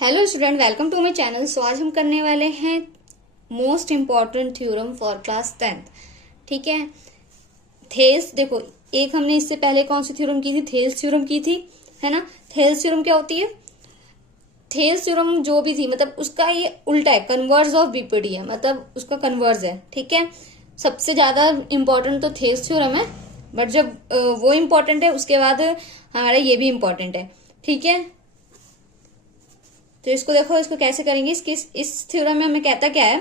Hello student, welcome to my channel. So आज हम करने वाले हैं most important theorem for class 10th। ठीक है। थेल्स, देखो एक हमने इससे पहले कौन सी थ्योरम की थी? थेल्स थ्योरम की थी, है ना। थेल्स थ्योरम क्या होती है? थेल्स थ्योरम जो भी थी मतलब उसका ये उल्टा है, कन्वर्स ऑफ बीपीटी है, मतलब उसका कन्वर्स है। ठीक है। सबसे ज्यादा इम्पोर्टेंट तो थेल्स थ्योरम है, बट जब वो इम्पोर्टेंट है उसके बाद हमारा ये भी इम्पोर्टेंट है। ठीक है। तो इसको देखो, इसको कैसे करेंगे। इस थ्योरम में हमें कहता क्या है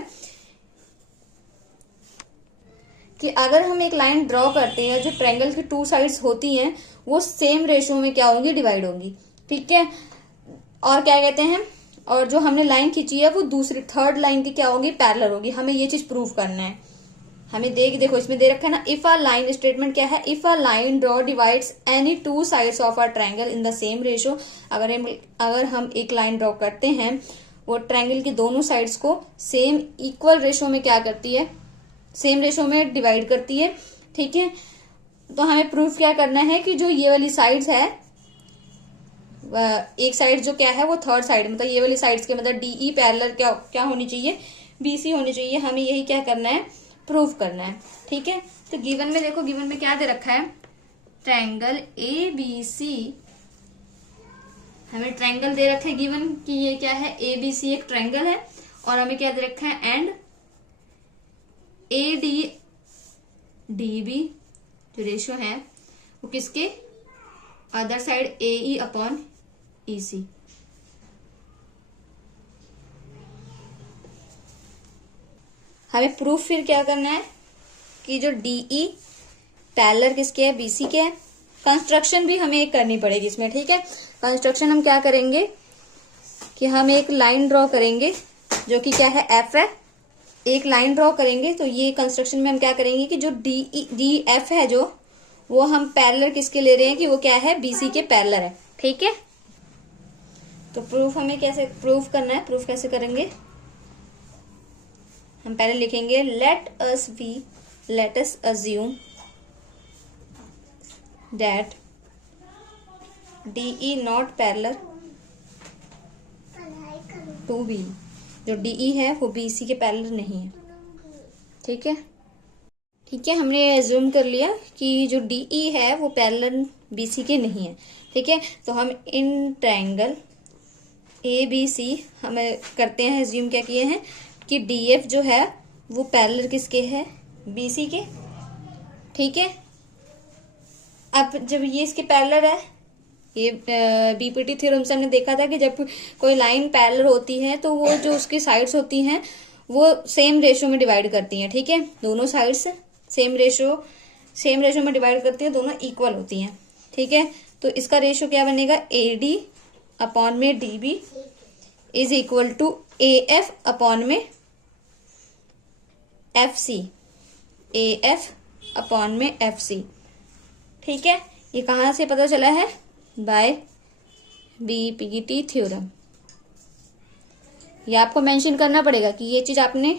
कि अगर हम एक लाइन ड्रॉ करते हैं, जो ट्रायंगल की टू साइड्स होती हैं वो सेम रेशियो में क्या होंगी? डिवाइड होंगी। ठीक है। और क्या कहते हैं, और जो हमने लाइन खींची है वो दूसरी थर्ड लाइन की क्या होगी? पैरेलल होगी। हमें ये चीज प्रूव करना है। हमें देखो इसमें दे रखा है ना, इफ अ लाइन, स्टेटमेंट क्या है? If a line draw divides any two sides of a triangle in the same ratio. अगर हम एक लाइन ड्रॉ करते हैं, वो ट्रायंगल की दोनों साइड्स को सेम इक्वल रेशियो में क्या करती है? सेम रेशियो में डिवाइड करती है। ठीक है। तो हमें प्रूफ क्या करना है कि जो ये वाली साइड्स है, एक साइड जो क्या है वो थर्ड साइड, मतलब ये वाली साइड्स के मतलब डीई पैरेलल क्या क्या होनी चाहिए? बीसी होनी चाहिए। हमें यही क्या करना है? प्रूफ करना है। ठीक है। तो गिवन में देखो, गिवन में क्या दे रखा है? Triangle A B C. हमें ट्रायंगल दे रखा है गिवन कि ये क्या है? ए बी सी एक ट्रायंगल है। और हमें क्या दे रखा है? And A D D B जो रेशियो है वो किसके? Other side A E upon E C. हमें प्रूफ फिर क्या करना है कि जो डीई पैरेलल किसके है? बीसी के है। कंस्ट्रक्शन भी हमें एक करनी पड़ेगी इसमें। ठीक है। कंस्ट्रक्शन हम क्या करेंगे कि हम एक लाइन ड्रॉ करेंगे जो कि क्या है? एफ है। एक लाइन ड्रॉ करेंगे तो ये कंस्ट्रक्शन में हम क्या करेंगे कि जो डी एफ है जो, वो हम पैरेलल किसके ले रहे हैं कि वो क्या है? बीसी के पैरेलल है। ठीक है। तो प्रूफ हमें कैसे प्रूफ करना है? प्रूफ कैसे करेंगे? हम पहले लिखेंगे let us assume that DE not parallel to B. जो DE है वो BC के पैरेलल नहीं है। ठीक है। ठीक है, हमने एज्यूम कर लिया कि जो DE है वो पैरेलल BC के नहीं है। ठीक है। तो हम इन ट्रायंगल ABC हमें करते हैं, एज्यूम क्या किए हैं कि DF जो है वो पैरेलल किसके है? BC के। ठीक है। अब जब ये इसके पैरेलल है, ये बीपीटी थ्योरम से हमने देखा था कि जब कोई लाइन पैरेलल होती है तो वो जो उसकी साइड्स होती हैं वो सेम रेशियो में डिवाइड करती हैं। ठीक है। दोनों साइड्स सेम रेशियो में डिवाइड करती है, दोनों इक्वल होती हैं। ठीक है। तो इसका रेशियो क्या बनेगा? AD अपॉन में DB is equal to AF upon में FC। AF अपॉन में FC। ठीक है। ये कहां से पता चला है? By BPT theorem. ये आपको मेंशन करना पड़ेगा कि ये चीज आपने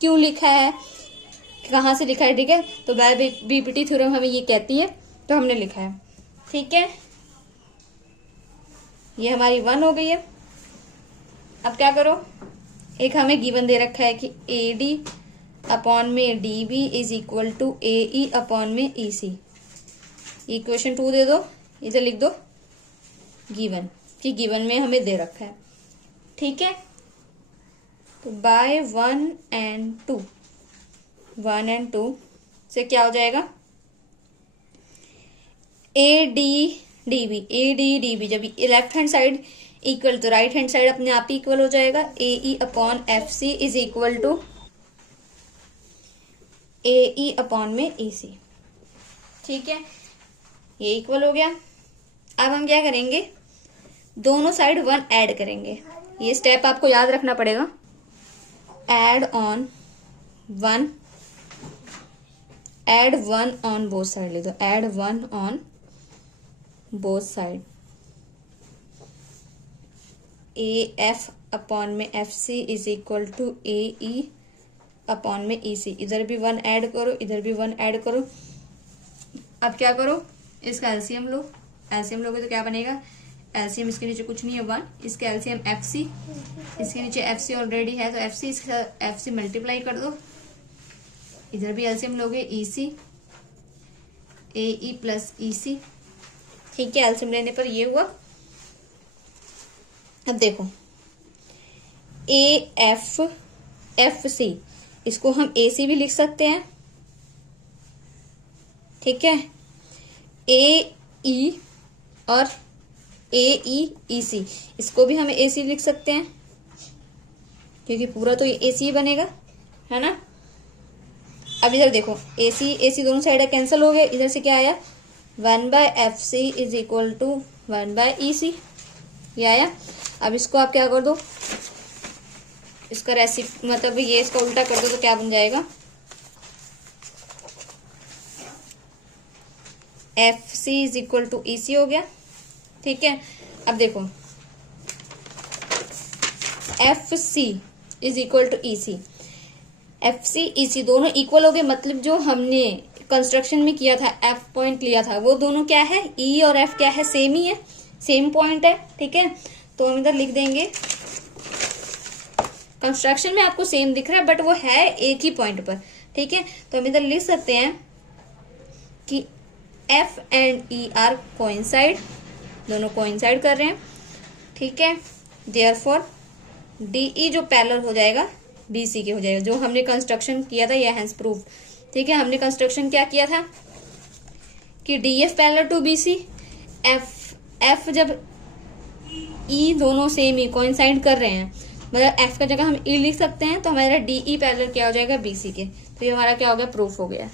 क्यों लिखा है, कहां से लिखा है। ठीक है। तो बाय बीपीटी थ्योरम हमें ये कहती है, तो हमने लिखा है। ठीक है। ये हमारी 1 हो गई है। अब क्या करो, एक हमें गिवन दे रखा है कि AD अपॉन में DB is equal to AE upon में EC। इक्वेशन 2 दे दो, इसे लिख दो गिवन, कि गिवन में हमें दे रखा है। ठीक है। तो बाय 1 and 2 से क्या हो जाएगा? AD DB जब लेफ्ट हैंड साइड इक्वल तो राइट हैंड साइड अपने आप ही इक्वल हो जाएगा। AE upon FC is equal to AE upon में EC। ठीक है। ये इक्वल हो गया। अब हम क्या करेंगे? दोनों साइड 1 ऐड करेंगे। ये स्टेप आपको याद रखना पड़ेगा। ऐड 1 ऑन बोथ साइड ले दो। Add 1 on both side. AF upon में FC is equal to AE upon में EC। इधर भी 1 ऐड करो, इधर भी 1 ऐड करो। अब क्या करो? इसका एलसीएम लो। एलसीएम लोगे तो क्या बनेगा? एलसीएम इसके नीचे कुछ नहीं है 1, इसका एलसीएम FC, इसके नीचे FC ऑलरेडी है तो FC, इसका FC मल्टीप्लाई कर दो, इधर भी एलसीएम लोगे EC, AE प्लस EC, ठीक है। एलसीएम लेने पर ये हुआ। अब देखो AFFC, इसको हम AC भी लिख सकते हैं, ठीक है। AE और AEEC, इसको भी हम AC लिख सकते हैं क्योंकि पूरा तो ये AC ही बनेगा, है ना। अब इधर देखो AC दोनों साइड कैंसिल हो गए, इधर से क्या आया 1/FC is equal to 1/EC, ये आया। अब इसको आप क्या कर दो, इसका रेसिपी मतलब ये इसका उल्टा कर दो तो क्या बन जाएगा FC is equal to EC हो गया, ठीक है। अब देखो FC is equal to EC, FC EC दोनों इक्वल हो गए, मतलब जो हमने कंस्ट्रक्शन में किया था F पॉइंट लिया था वो दोनों क्या है, E और F क्या है, सेम ही है, सेम पॉइंट है, ठीक है। तो हम इधर लिख देंगे, कंस्ट्रक्शन में आपको सेम दिख रहा है बट वो है एक ही पॉइंट पर, ठीक है। तो हम इधर लिख सकते हैं कि F and E are coincide, दोनों कोइंसाइड कर रहे हैं, ठीक है। देयरफॉर DE जो पैरेलल हो जाएगा BC के हो जाएगा, जो हमने कंस्ट्रक्शन किया था ये हैंस प्रूफ, ठीक है। हमने कंस्ट्रक्शन क्या किया था कि DF parallel to BC, F जब E दोनों सेम ही कोइंसाइड कर रहे हैं, मतलब F का जगह हम E लिख सकते हैं, तो हमारा DE पैरेलल क्या हो जाएगा BC के, तो ये हमारा क्या हो गया, प्रूफ हो गया।